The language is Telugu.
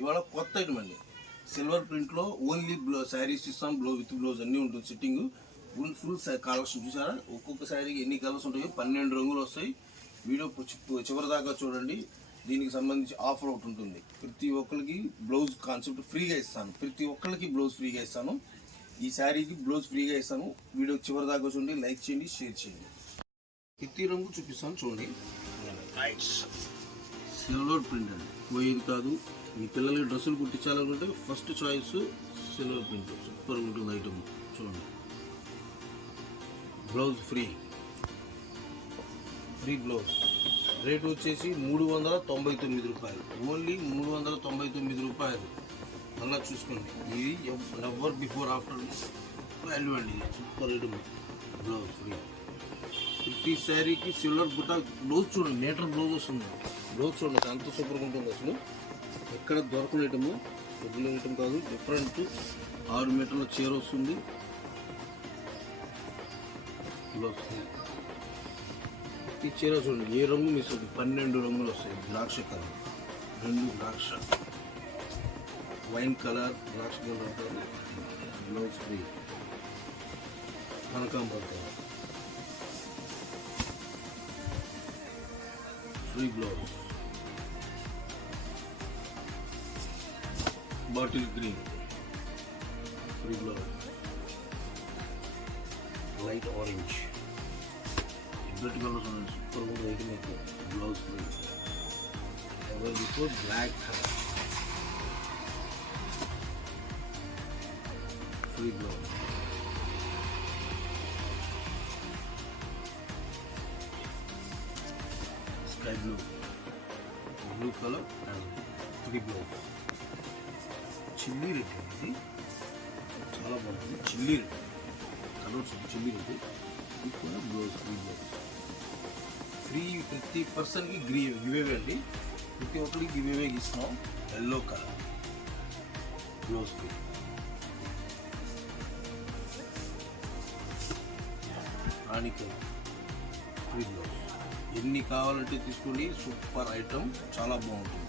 ఇవాళ కొత్త ఐటమ్ అండి, సిల్వర్ ప్రింట్లో ఓన్లీ శారీస్ ఇస్తాం, విత్ బ్లౌజ్ అన్నీ ఉంటుంది. సిట్టింగ్ ఫుల్ కలర్స్ చూసారా, ఒక్కొక్క శారీకి ఎన్ని కలర్స్ ఉంటాయో 12 రంగులు వస్తాయి. వీడియో చివరి దాకా చూడండి. దీనికి సంబంధించి ఆఫర్ ఒకటి ఉంటుంది. ప్రతి ఒక్కరికి బ్లౌజ్ కాన్సెప్ట్ ఫ్రీగా ఇస్తాను, ప్రతి ఒక్కరికి బ్లౌజ్ ఫ్రీగా ఇస్తాను. ఈ శారీకి బ్లౌజ్ ఫ్రీగా ఇస్తాను. వీడియో చివరి దాకా చూడండి, లైక్ చేయండి, షేర్ చేయండి. ప్రతి రంగు చూపిస్తాను చూడండి. సిల్వర్ ప్రింట్ అండి, పోయేది కాదు. మీ పిల్లలకి డ్రెస్సులు కుట్టించాలనుకుంటే first choice silver print. Super ఉంటుంది ఐటమ్ చూడండి. Blouse free blouse. రేటు వచ్చేసి 399 రూపాయలు, ఓన్లీ 399 రూపాయలు. అలా చూసుకోండి, ఇది ఎవర్ బిఫోర్ ఆఫ్టర్ వాల్యూ అండి. Super item, blouse free. ప్రతి శారీకి సిల్వర్ బుట్ట బ్లౌజ్ చూడండి, మీటర్ బ్లౌజ్ వస్తుంది. బ్లౌజ్ చూడండి అంత సూపర్గా ఉంటుంది. అసలు ఎక్కడ దొరకని ఐటమ్, వదిలే ఐటమ్ కాదు, డిఫరెంట్. 6 మీటర్ల చీర వస్తుంది. Blouse free. ఈ చీర చూడండి, ఏ రంగు మిస్ అవుతుంది, 12 రంగులు వస్తాయి. ద్రాక్ష కలర్, 2 ద్రాక్ష, వైన్ కలర్, ద్రాక్ష కలర్ ఉంటుంది. Blouse free. కనకాంబరం colour free blouse. Bottle green free blouse. Light orange, ఇద్దరు కలర్స్ ఉన్నాయి. సూపర్ రేటింగ్ అయితే blouse free. Ever before black colour free blouse. Sky blue colour and free blouse. Chilli red ఇది చాలా బాగుంటుంది. Chilli red colour chilli red. ఇది కూడా బ్లౌజ్ ఫ్రీ బ్లౌజ్. ఫ్రీ ప్రతి పర్సన్కి గివేవే అండి, ప్రతి ఒక్కరికి గివేవే ఇస్తున్నాం. Yellow colour blouse free. రాణి కలర్ ఫ్రీ బ్లౌజ్. ఎన్ని కావాలంటే తీసుకోండి, సూపర్ ఐటమ్, చాలా బాగుంటుంది.